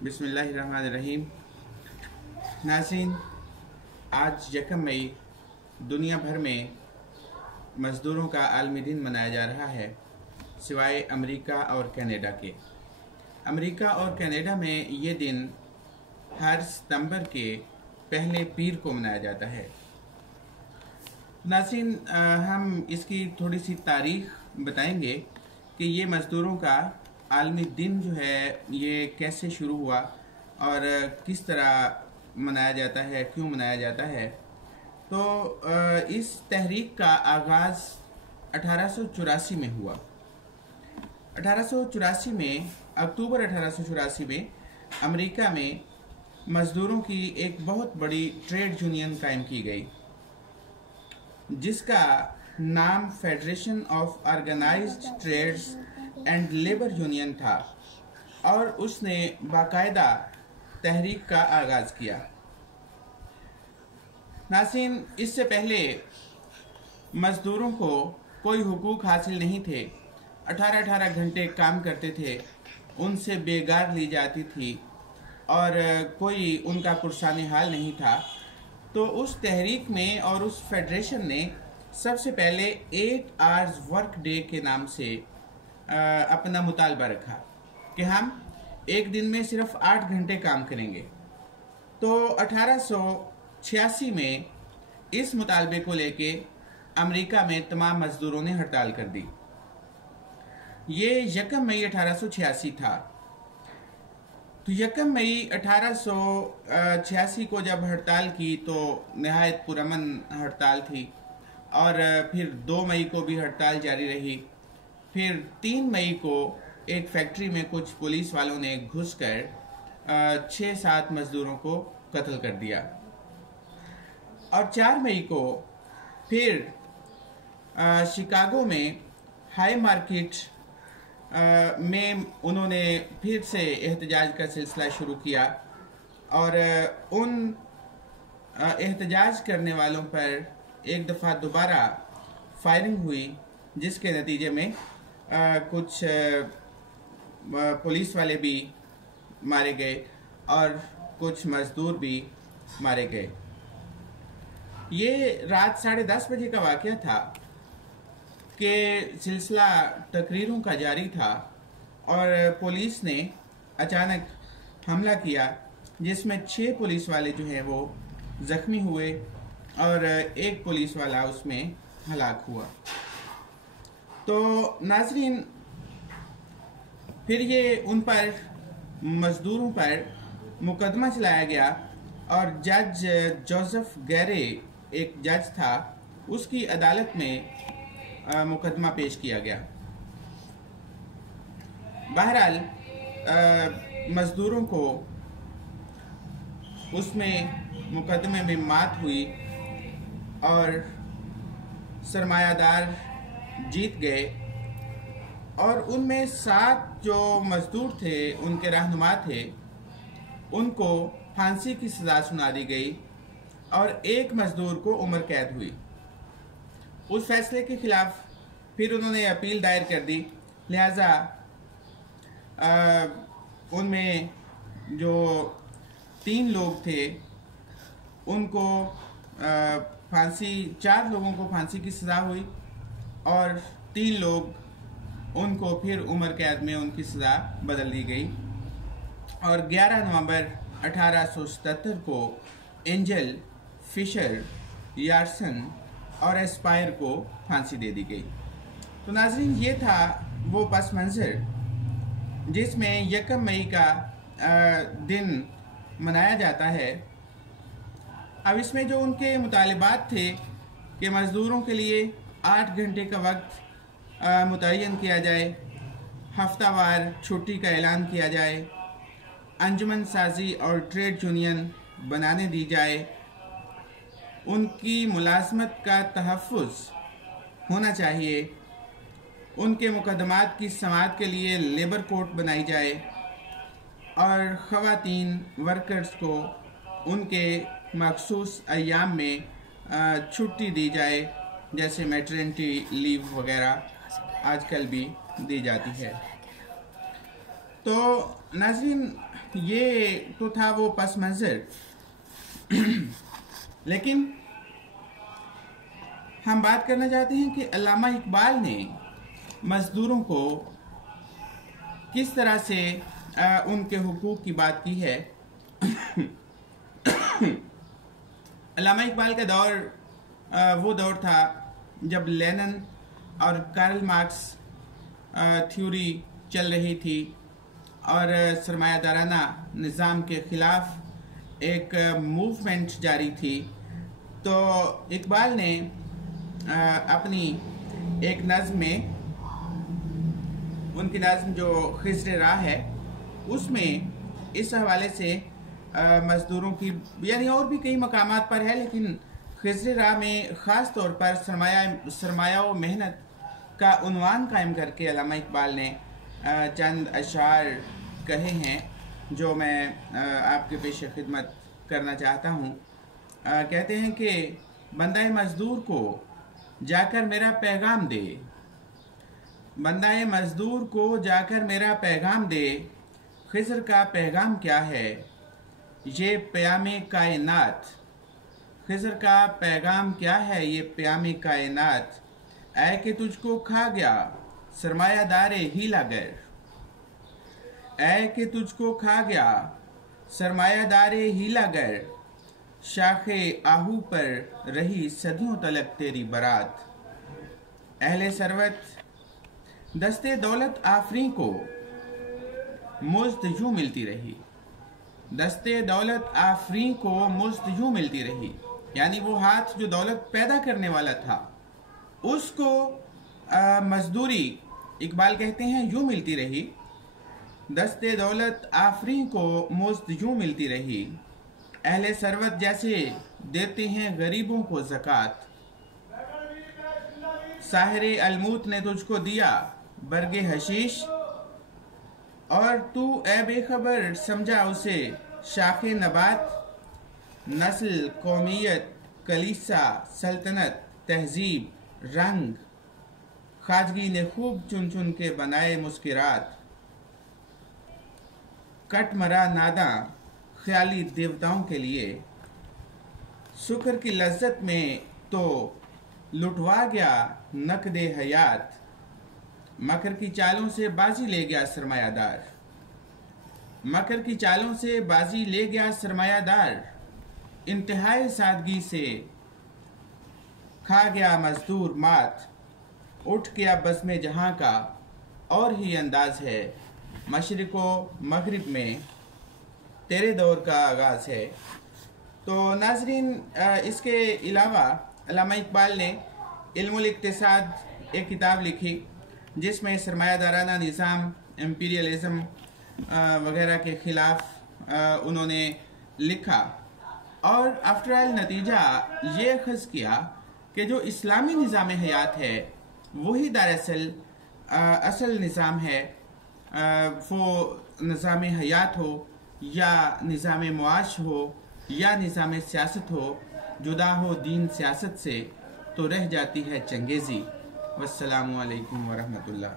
बिस्मिल्लाहिर्रहमानिर्रहीम। नाज़रीन, आज 1 मई दुनिया भर में मज़दूरों का आलमी दिन मनाया जा रहा है, सिवाय अमेरिका और कनाडा के। अमेरिका और कनाडा में ये दिन हर सितंबर के पहले पीर को मनाया जाता है। नाज़रीन, हम इसकी थोड़ी सी तारीख़ बताएंगे कि ये मज़दूरों का आलमी दिन जो है ये कैसे शुरू हुआ और किस तरह मनाया जाता है, क्यों मनाया जाता है। तो इस तहरीक का आगाज़ 1884 में हुआ। 1884 में, अक्टूबर 1884 में अमेरिका में मज़दूरों की एक बहुत बड़ी ट्रेड यूनियन कायम की गई, जिसका नाम federation of organised trades and labour union था, और उसने बाकायदा तहरीक का आगाज़ किया। नाज़रीन, इससे पहले मज़दूरों को कोई हुकूक हासिल नहीं थे। 18-18 घंटे काम करते थे, उनसे बेगार ली जाती थी और कोई उनका पुरसाने हाल नहीं था। तो उस तहरीक में और उस फेडरेशन ने सबसे पहले 8 आवर्स वर्क डे के नाम से अपना मुतालबा रखा कि हम एक दिन में सिर्फ 8 घंटे काम करेंगे। तो 1886 में इस मुतालबे को लेके अमेरिका में तमाम मज़दूरों ने हड़ताल कर दी। ये 1 मई 1886 था। तो 1 मई 1886 को जब हड़ताल की तो नहायत पुरअमन हड़ताल थी, और फिर 2 मई को भी हड़ताल जारी रही। फिर 3 मई को एक फैक्ट्री में कुछ पुलिस वालों ने घुसकर 6-7 मज़दूरों को कत्ल कर दिया, और 4 मई को फिर शिकागो में हाई मार्केट में उन्होंने फिर से एहतजाज का सिलसिला शुरू किया, और उन एहतजाज करने वालों पर एक दफ़ा दोबारा फायरिंग हुई, जिसके नतीजे में कुछ पुलिस वाले भी मारे गए और कुछ मज़दूर भी मारे गए। ये रात 10:30 बजे का वाक़या था कि सिलसिला तकरीरों का जारी था, और पुलिस ने अचानक हमला किया, जिसमें 6 पुलिस वाले जो हैं वो ज़ख्मी हुए और एक पुलिस वाला उसमें हलाक हुआ। तो नाज़रीन, फिर ये उन पर मज़दूरों पर मुकदमा चलाया गया, और जज जोसेफ गैरे एक जज था, उसकी अदालत में मुकदमा पेश किया गया। बहरहाल मज़दूरों को उसमें मुकदमे में मात हुई और सरमायादार जीत गए, और उनमें 7 जो मज़दूर थे, उनके रहनुमा थे, उनको फांसी की सज़ा सुना दी गई, और एक मज़दूर को उम्र कैद हुई। उस फैसले के खिलाफ फिर उन्होंने अपील दायर कर दी, लिहाजा उनमें जो 3 लोग थे उनको 4 लोगों को फांसी की सज़ा हुई, और 3 लोग उनको फिर उम्र कैद में उनकी सज़ा बदल दी गई, और 11 नवंबर 1877 को एंजल, फिशर, यारसन और एस्पायर को फांसी दे दी गई। तो नाज़रीन, ये था वो पस मंज़र जिसमें 1 मई का दिन मनाया जाता है। अब इसमें जो उनके मुतालिबात थे कि मज़दूरों के लिए 8 घंटे का वक्त मुतय्यन किया जाए, हफ्तावार छुट्टी का ऐलान किया जाए, अंजुमन साजी और ट्रेड यूनियन बनाने दी जाए, उनकी मुलाजमत का तहफ़्फ़ुज़ होना चाहिए, उनके मुकदमात की समाअत के लिए लेबर कोर्ट बनाई जाए, और ख़वातीन वर्कर्स को उनके मखसूस अय्याम में छुट्टी दी जाए, जैसे मैटरनिटी लीव वगैरह आजकल भी दी जाती है। تو ناظرین یہ تو تھا وہ پس منظر، لیکن ہم بات کرنا چاہتے ہیں کہ علامہ اقبال نے مزدوروں کو کس طرح سے ان کے حقوق کی بات کی ہے۔ علامہ اقبال کا دور وہ دور تھا جب لینن اور کارل مارکس تھیوری چل رہی تھی اور سرمایہ دارانہ نظام کے خلاف ایک موومنٹ جاری تھی۔ تو اقبال نے اپنی ایک نظم میں، ان کی نظم جو خضر راہ ہے، اس میں اس حوالے سے مزدوروں کی، یعنی اور بھی کئی مقامات پر ہے، لیکن خضر راہ میں خاص طور پر سرمایہ و محنت کا عنوان قائم کر کے علامہ اقبال نے چند اشعار کہے ہیں جو میں آپ کے پیش خدمت کرنا چاہتا ہوں۔ کہتے ہیں کہ بندہ مزدور کو جا کر میرا پیغام دے، بندہ مزدور کو جا کر میرا پیغام دے، خضر کا پیغام کیا ہے یہ پیام کائنات، خضر کا پیغام کیا ہے یہ پیام کائنات، اے کہ تجھ کو کھا گیا سرمایہ دار ہیلا گر، اے کہ تجھ کو کھا گیا سرمایہ دار ہیلا گر، شاخ آہو پر رہی صدیوں تلک تیری برات، اہل ثروت دست دولت آفریں کو مزد یوں ملتی رہی، دست دولت آفریں کو مزد یوں ملتی رہی، یعنی وہ ہاتھ جو دولت پیدا کرنے والا تھا اس کو مزدوری اقبال کہتے ہیں یوں ملتی رہی، دست دولت آفریں کو مزد یوں ملتی رہی، اہل ثروت جیسے دیتے ہیں غریبوں کو زکوٰۃ، ساحر الموت نے تجھ کو دیا برگ حشیش اور تو اے بے خبر سمجھا اسے شاخ نبات، نسل، قومیت، کلیسا، سلطنت، تہذیب، رنگ، خواجگی نے خوب چن چن کے بنائے مسکرات، کٹ مرا ناداں خیالی دیوتاؤں کے لیے، سکر کی لذت میں تو لٹوا گیا نقد حیات، مکر کی چالوں سے بازی لے گیا سرمایہ دار، مکر کی چالوں سے بازی لے گیا سرمایہ دار، انتہائی سادگی سے کھا گیا مزدور مات، اٹھ گیا بزم جہاں کا اور ہی انداز ہے، مشرق و مغرب میں تیرے دور کا آغاز ہے۔ تو ناظرین اس کے علاوہ علامہ اقبال نے علم الاقتصاد ایک کتاب لکھی جس میں سرمایہ دارانہ نظام، امپیریلزم وغیرہ کے خلاف انہوں نے لکھا، اور آفٹر آل نتیجہ یہ اخذ کیا کہ جو اسلامی نظام حیات ہے وہی دراصل اصل نظام ہے، وہ نظام حیات ہو یا نظام معاش ہو یا نظام سیاست ہو، جدا ہو دین سیاست سے تو رہ جاتی ہے چنگیزی۔ والسلام علیکم ورحمۃ اللہ۔